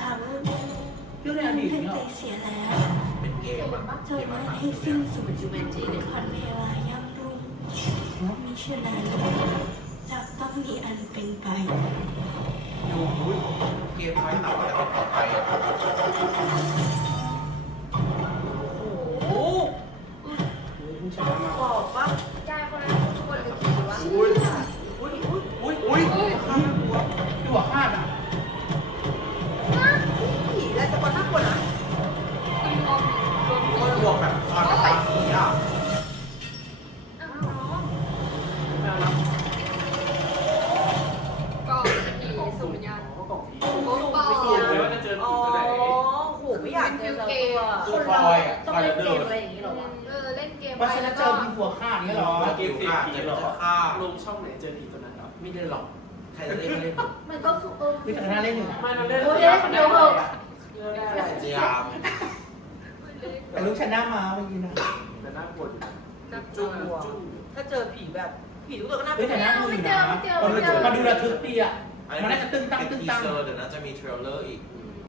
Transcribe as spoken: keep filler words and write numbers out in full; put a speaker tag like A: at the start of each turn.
A: รั้ง
B: เรื่องในอดีต
A: เพื่อน
B: เนี่ย
A: ไปเสียแล้ว
C: เป็นเกมอะ
A: จนวันให้สิ้นสุดวันเวลาย่ำรุ่งมิฉะนั้นจะต้องมีอันเป็นไป
C: ดูเกมไฟเต่าแต่ก็ปลอดภัยอะ
D: โอ้โห
B: ผู้ชายมา
D: บอกปะ
E: ยายคนนั้นคนหรือผีวะ
C: อุ้ย
D: อุ้ยอุ้ย
C: อุ้ยอุ้ย
B: ที่หัวคาดอ่ะ
D: ผีแล้วจะคนน่ากลัวนะ
E: คุณมองโดน
C: ก็รวมแบบตอนตอนนี้อ่ะ
E: อ้าวน้อง
B: ไม่เอาละ
E: ก็ผีสุ่มวิญญาณ
B: เขากล่องผี
E: โอ้เปล่า
B: สูงเลยว่าจะเจอ
D: อ๋
B: ผี
D: อ
B: ตัวไหน
D: โหไม่อยากเจอตัว
C: คือพลอยอ่ะ
D: ต้อง
C: พลอย
D: เล่น
C: เดิ
D: เก
C: ม
D: มอะไรอย่างนี้เหรอวะ
E: เออเล่นเกม
B: ว่า
E: ไป
B: ฉัน
E: แล้
B: จะ
E: ว
B: เจ
E: ก็
B: อผีหัวคาดนี่เหรอ
C: เกมผีผีเหรอฆ่า
B: ลงช่องไหนเจอผีตัวนั้นเหรอ
C: ไม่ได้หรอกใครจะเล่นก็เล่น
D: มันก็สุเออ
B: วิทยาเล่นอยู่นะ
F: ไม่เราเล่น
D: โอ้ยเล่นเดี๋ยวเหอะ
C: พยายาม
B: แต่ลูกชนะมาเมื่อกี้นะ
F: แต่น่ากลัวอยู่
E: นัก
D: จุ๊บถ้าเจอผีแบบผีทุกตัวก็น่า
B: เฮ้ยแต่น่ากลัวอยู่นะมาดูระทึกดีอ่ะ
C: อันนี้
B: มันน่าจะตึ้งตั้ง
C: เป็น
B: ตึ้ง
C: ที
B: ตั้ง
C: เซอร์เดี๋ยวน่าจะมีเทรลเลอร์อีก
B: อ